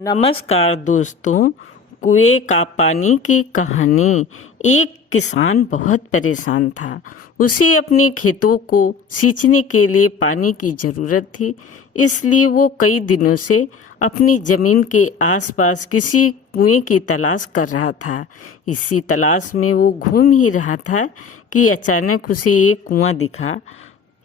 नमस्कार दोस्तों। कुएं का पानी की कहानी। एक किसान बहुत परेशान था। उसे अपने खेतों को सींचने के लिए पानी की जरूरत थी, इसलिए वो कई दिनों से अपनी जमीन के आसपास किसी कुएं की तलाश कर रहा था। इसी तलाश में वो घूम ही रहा था कि अचानक उसे एक कुआं दिखा।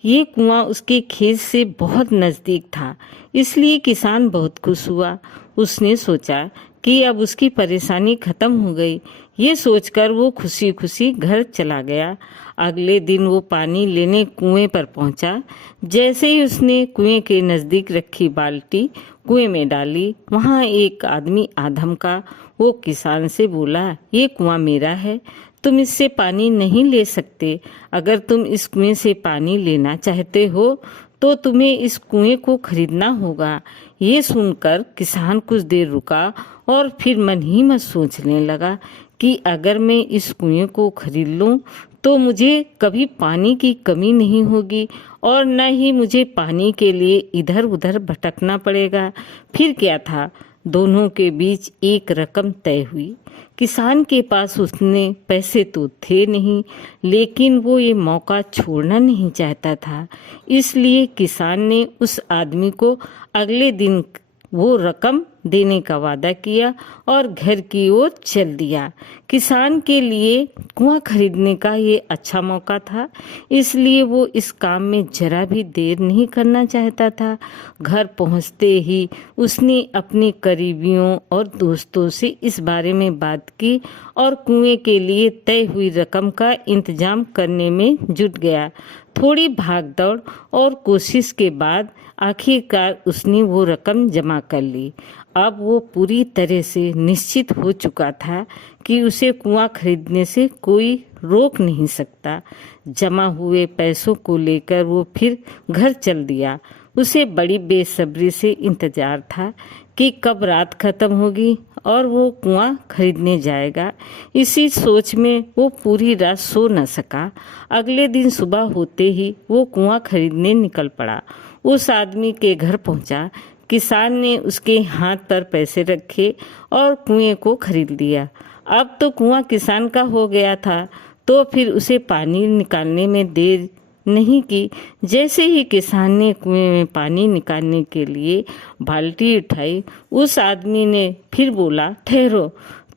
ये कुआं उसके खेत से बहुत नज़दीक था, इसलिए किसान बहुत खुश हुआ। उसने सोचा कि अब उसकी परेशानी खत्म हो गई। ये सोचकर वो खुशी खुशी घर चला गया। अगले दिन वो पानी लेने कुएं पर पहुंचा। जैसे ही उसने कुएं के नज़दीक रखी बाल्टी कुएं में डाली, वहां एक आदमी आधम का। वो किसान से बोला, ये कुआं मेरा है, तुम इससे पानी नहीं ले सकते। अगर तुम इस कुएं से पानी लेना चाहते हो तो तुम्हें इस कुएं को खरीदना होगा। ये सुनकर किसान कुछ देर रुका और फिर मन ही मन सोचने लगा कि अगर मैं इस कुएं को खरीद लूं तो मुझे कभी पानी की कमी नहीं होगी और न ही मुझे पानी के लिए इधर उधर भटकना पड़ेगा। फिर क्या था, दोनों के बीच एक रकम तय हुई। किसान के पास उसने पैसे तो थे नहीं, लेकिन वो ये मौका छोड़ना नहीं चाहता था। इसलिए किसान ने उस आदमी को अगले दिन वो रकम देने का वादा किया और घर की ओर चल दिया। किसान के लिए कुआं खरीदने का ये अच्छा मौका था, इसलिए वो इस काम में जरा भी देर नहीं करना चाहता था। घर पहुंचते ही उसने अपने करीबियों और दोस्तों से इस बारे में बात की और कुएं के लिए तय हुई रकम का इंतजाम करने में जुट गया। थोड़ी भागदौड़ और कोशिश के बाद आखिरकार उसने वो रकम जमा कर ली। अब वो पूरी तरह से निश्चित हो चुका था कि उसे कुआं खरीदने से कोई रोक नहीं सकता। जमा हुए पैसों को लेकर वो फिर घर चल दिया। उसे बड़ी बेसब्री से इंतजार था कि कब रात खत्म होगी और वो कुआं खरीदने जाएगा। इसी सोच में वो पूरी रात सो न सका। अगले दिन सुबह होते ही वो कुआं खरीदने निकल पड़ा। उस आदमी के घर पहुंचा। किसान ने उसके हाथ पर पैसे रखे और कुएं को खरीद लिया। अब तो कुआं किसान का हो गया था, तो फिर उसे पानी निकालने में देर नहीं की। जैसे ही किसान ने कुएं में पानी निकालने के लिए बाल्टी उठाई, उस आदमी ने फिर बोला, ठहरो,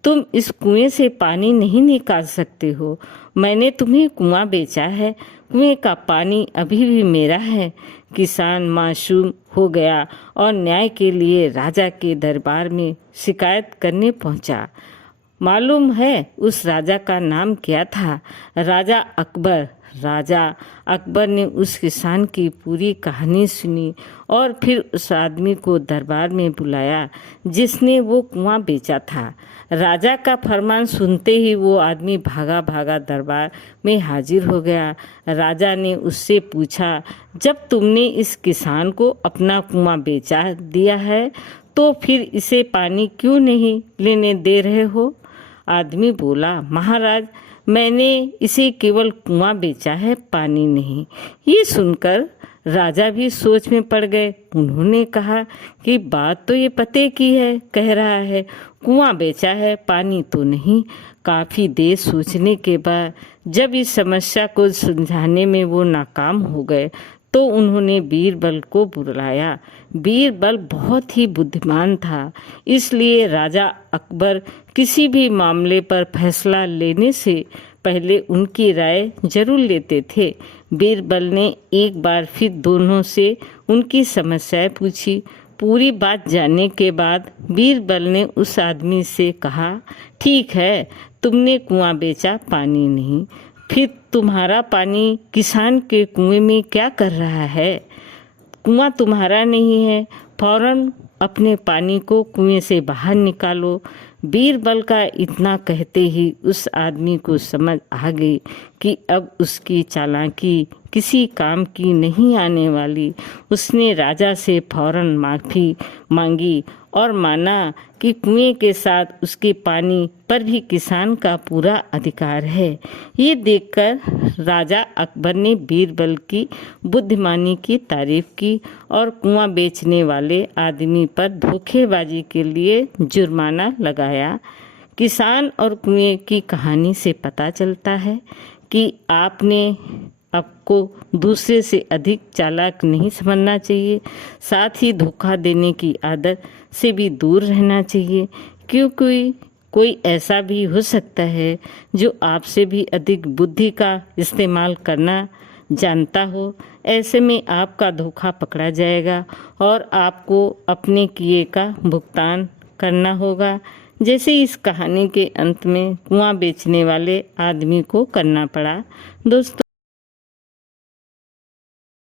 तुम इस कुएं से पानी नहीं निकाल सकते हो। मैंने तुम्हें कुआं बेचा है, कुएं का पानी अभी भी मेरा है। किसान मासूम हो गया और न्याय के लिए राजा के दरबार में शिकायत करने पहुंचा। मालूम है उस राजा का नाम क्या था? राजा अकबर। राजा अकबर ने उस किसान की पूरी कहानी सुनी और फिर उस आदमी को दरबार में बुलाया जिसने वो कुआं बेचा था। राजा का फरमान सुनते ही वो आदमी भागा भागा दरबार में हाजिर हो गया। राजा ने उससे पूछा, जब तुमने इस किसान को अपना कुआं बेचा दिया है तो फिर इसे पानी क्यों नहीं लेने दे रहे हो? आदमी बोला, महाराज, मैंने इसे केवल कुआं बेचा है, पानी नहीं। ये सुनकर राजा भी सोच में पड़ गए। उन्होंने कहा कि बात तो ये पते की है, कह रहा है कुआं बेचा है, पानी तो नहीं। काफी देर सोचने के बाद जब इस समस्या को सुलझाने में वो नाकाम हो गए तो उन्होंने बीरबल को बुलाया। बीरबल बहुत ही बुद्धिमान था, इसलिए राजा अकबर किसी भी मामले पर फैसला लेने से पहले उनकी राय जरूर लेते थे। बीरबल ने एक बार फिर दोनों से उनकी समस्याएं पूछी। पूरी बात जानने के बाद बीरबल ने उस आदमी से कहा, ठीक है, तुमने कुआं बेचा, पानी नहीं, फिर तुम्हारा पानी किसान के कुएं में क्या कर रहा है? कुआं तुम्हारा नहीं है, फौरन अपने पानी को कुएं से बाहर निकालो। बीरबल का इतना कहते ही उस आदमी को समझ आ गई कि अब उसकी चालाकी किसी काम की नहीं आने वाली। उसने राजा से फौरन माफ़ी मांगी और माना कि कुएं के साथ उसके पानी पर भी किसान का पूरा अधिकार है। ये देखकर राजा अकबर ने बीरबल की बुद्धिमानी की तारीफ की और कुआं बेचने वाले आदमी पर धोखेबाजी के लिए जुर्माना लगाया। किसान और कुएं की कहानी से पता चलता है कि आपको दूसरे से अधिक चालाक नहीं समझना चाहिए। साथ ही धोखा देने की आदत से भी दूर रहना चाहिए, क्योंकि कोई ऐसा भी हो सकता है जो आपसे भी अधिक बुद्धि का इस्तेमाल करना जानता हो। ऐसे में आपका धोखा पकड़ा जाएगा और आपको अपने किए का भुगतान करना होगा, जैसे इस कहानी के अंत में कुआं बेचने वाले आदमी को करना पड़ा। दोस्तों,